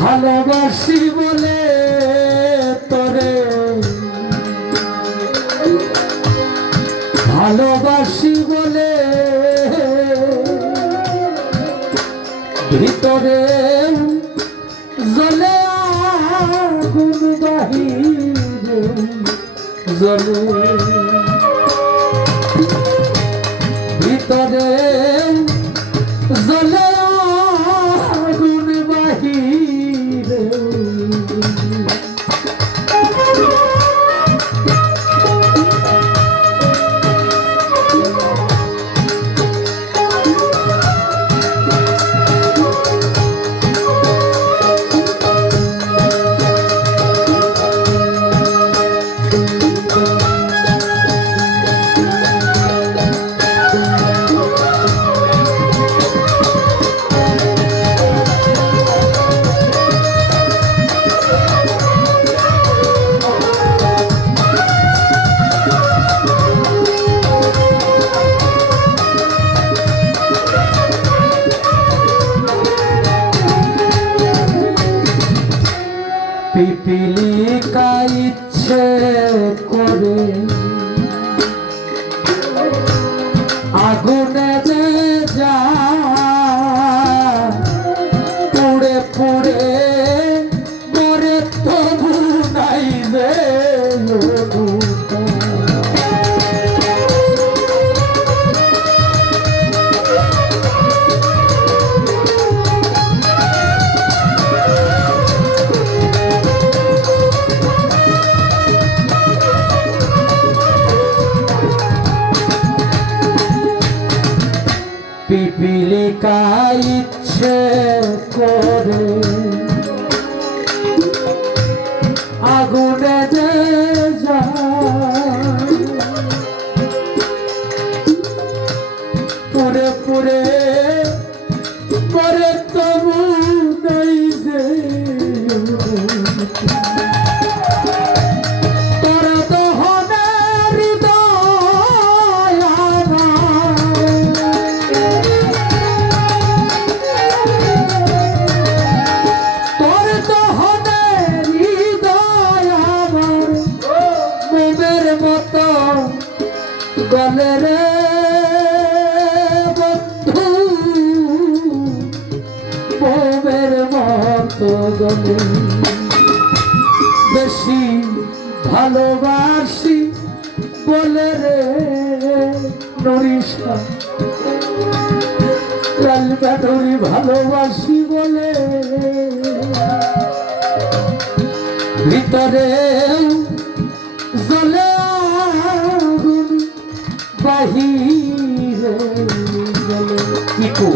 ভালোবাসি বলে তোরে, ভালোবাসি বলে ভিতরে জ্বলে আগুন, বাহিরে জ্বলে, ভিতরে জ্বলে আগুন, বাহিরে পিপিলিকা ইচ্ছে করে আগুনে যা পুড়ে পুড়ে মরে, তবু নাই রে পিপিলিকা ইচ্ছে করে আগুনে যা পুড়ে পুড়ে করে, তবু নেই যে গলে রে বন্ধু, মোমের মতো গলে, বেশি ভালোবাসি বলে রে নরিষা, লাল ব্যাটরি ভালোবাসি বলে ভিতরে জ্বলে আগুন, বাহিরে জ্বলে। ইকো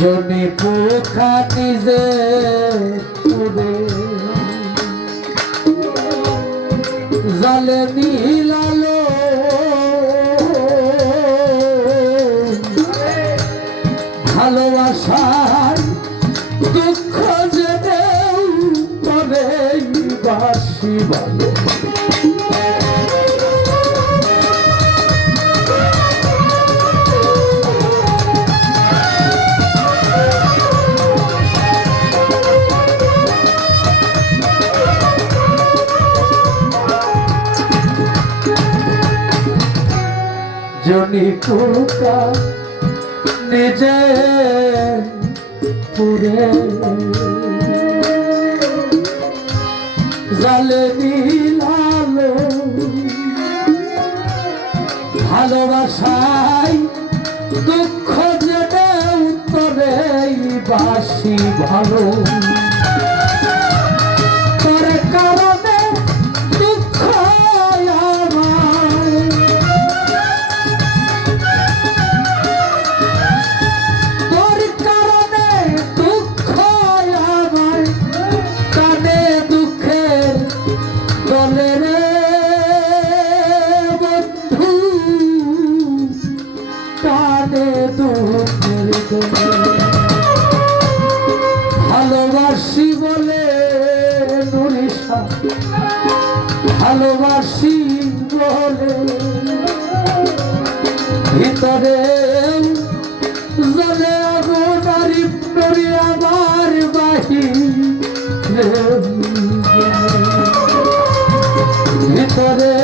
জমি পোখা নিজে পুড়ে জলে নীলালো ভালোবাসার ভালো জনি পোকা নিজে পুরে জালে মিলালো ভালোবাসায় দুঃখ জেনে উত্তরে বাসি ভালো তোর কারণে দুঃখ ভালোবাসি বলে নুরিশা ভালোবাসি বলে ভিতরে জলে আগুন আরি নড়ি আমার বাহিরে ভিতরে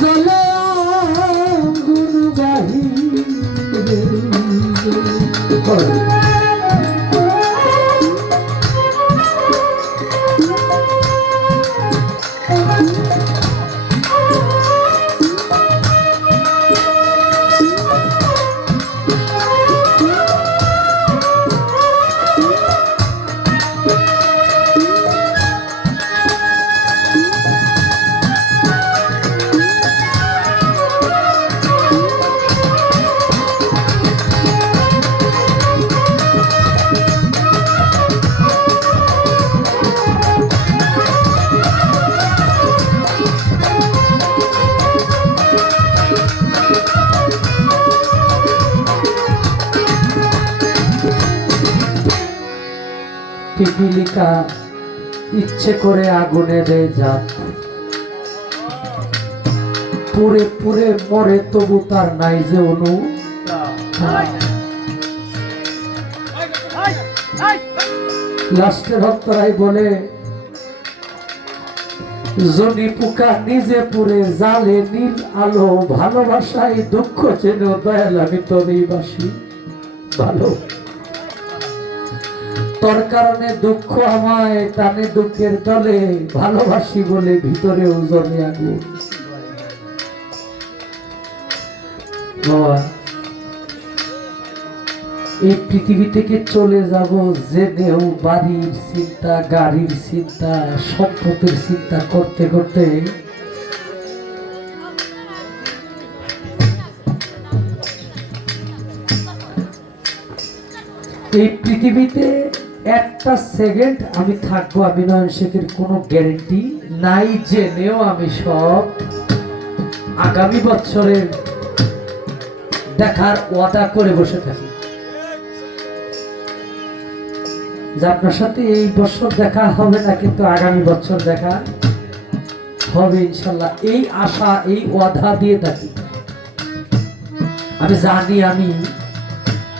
জলে আগুন বাহিরে পিপিলিকা ইচ্ছে করে আগুনে দেয় জাত পুরে পুরে মরে তবু তার নাই যে অনু লাস্টে ভক্তরাই বলে জনি পোকা নিজে পুরে জালে নীল আলো ভালোবাসায় দুঃখ চেন দয়াল আমি তোরই বাসি ভালো তোর কারণে দুঃখ আমায় টানে দুঃখের দলে ভালোবাসি বলে ভিতরে ওজনে আগুন বাবা এই পৃথিবী থেকে চলে যাব জেনেও বাড়ির চিন্তা গাড়ির চিন্তা সম্পদের চিন্তা করতে করতে এই পৃথিবীতে একটা সেকেন্ড আমি থাকবো আমি নয়ন শেখের কোনো গ্যারেন্টি নাই জেনেও আমি সব আগামী বছরের দেখার ওয়াদা করে বসে থাকি যে আপনার সাথে এই বছর দেখা হবে না কিন্তু আগামী বছর দেখা হবে ইনশাল্লাহ এই আশা এই ওয়াদা দিয়ে থাকি আমি জানি আমি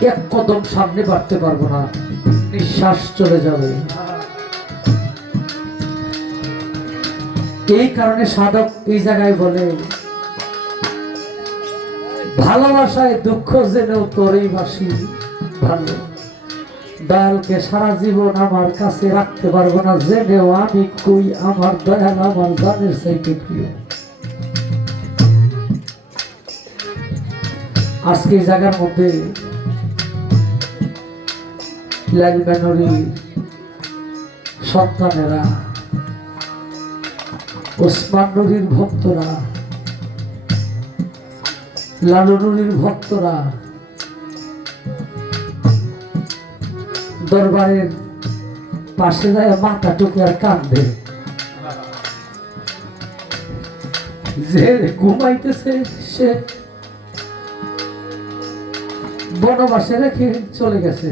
এক কদম সামনে বাড়তে পারবো না নিঃশ্বাস চলে যাবে এই কারণে সাধক এই জায়গায় বলে ভালোবাসায় দুঃখ জেনেও তোরই বাসি ভালো দয়ালকে সারা জীবন আমার কাছে রাখতে পারবো না জেনেও আমি কই আমার দয়াল আমার জানের চাইতে প্রিয় আজকে এই জায়গার মধ্যে সন্তানেরা ওসমান নদীর ভক্তরা লালু নদীর ভক্তরা দরবারের পাশে যায় মাথা টুকে আর কান্দে যে ঘুমাইতেছে সে বনবাসে রেখে চলে গেছে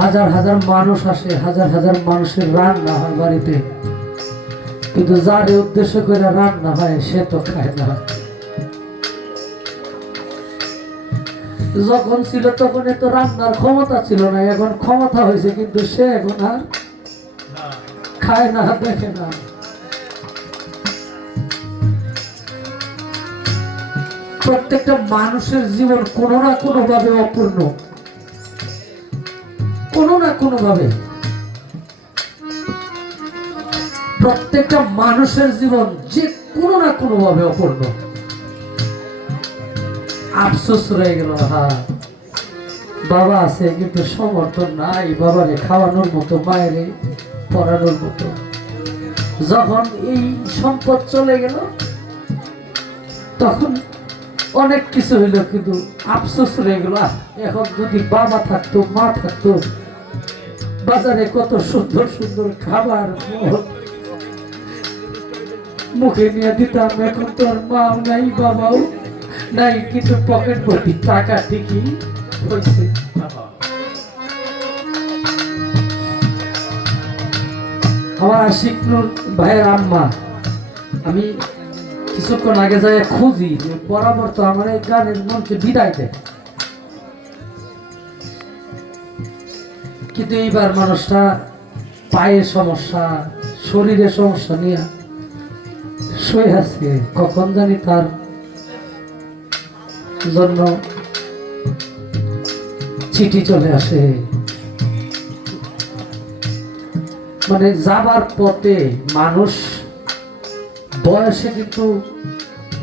হাজার হাজার মানুষ আসে, হাজার হাজার মানুষের রান্না হয় বাড়িতে, কিন্তু যার উদ্দেশ্য করে রান্না হয় সে তো খায় না। যখন ছিল তখন এত রান্নার ক্ষমতা ছিল না, এখন ক্ষমতা হয়েছে কিন্তু সে এখন আর খায় না, দেখে না। প্রত্যেকটা মানুষের জীবন কোনো না কোনো ভাবে অপূর্ণ, কোনো না কোনো ভাবে। প্রত্যেকটা মানুষের জীবন যে কোনো না কোনো ভাবে অপূর্ণ। আফসোস রয়ে গেল, হ্যাঁ বাবা আছে কিন্তু সমর্থন নাই বাবারে খাওয়ানোর মতো, মায়েরে পড়ানোর মতো। যখন এই সম্পদ চলে গেল তখন অনেক কিছু হইল, কিন্তু আফসোস রয়ে গেল, এখন যদি বাবা থাকতো, মা থাকতো, বাজারে কত সুন্দর সুন্দর খাবার মুখে নিয়ে দিতাম। এখন তো আর মাও নাই, বাবাও নাই, কিন্তু পকেট ভর্তি টাকা ঠিকই হয়েছে। আমার আশিক নূর ভাইয়ের আম্মা, আমি কিছুক্ষণ আগে যাই খুঁজি যে বরাবর তো আমার এই গানের মঞ্চে বিদায় দেয়, কিন্তু এইবার মানুষটা পায়ের সমস্যা, শরীরের সমস্যা নিয়ে শুয়ে আছে। কখন জানি তার জন্য চিঠি চলে আসে। মানে যাবার পথে মানুষ বয়সে কিন্তু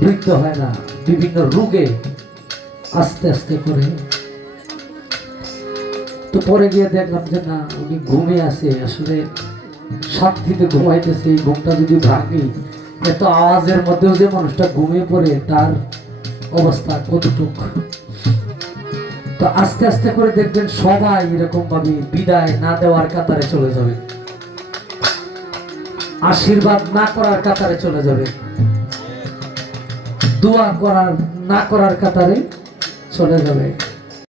বৃদ্ধ হয় না, বিভিন্ন রোগে আস্তে আস্তে করে। তো পরে গিয়ে দেখলাম যে না, উনি ঘুমে আছে, আসলে শান্তিতে ঘুমাইতেছে। এই ঘুমটা যদি ভাঙি, এত আওয়াজের মধ্যেও যে মানুষটা ঘুমিয়ে পড়ে, তার অবস্থা কতটুক। তো আস্তে আস্তে করে দেখবেন সবাই এরকম ভাবে বিদায় না দেওয়ার কাতারে চলে যাবে, আশীর্বাদ না করার কাতারে চলে যাবে, দোয়া করার না করার কাতারে চলে যাবে।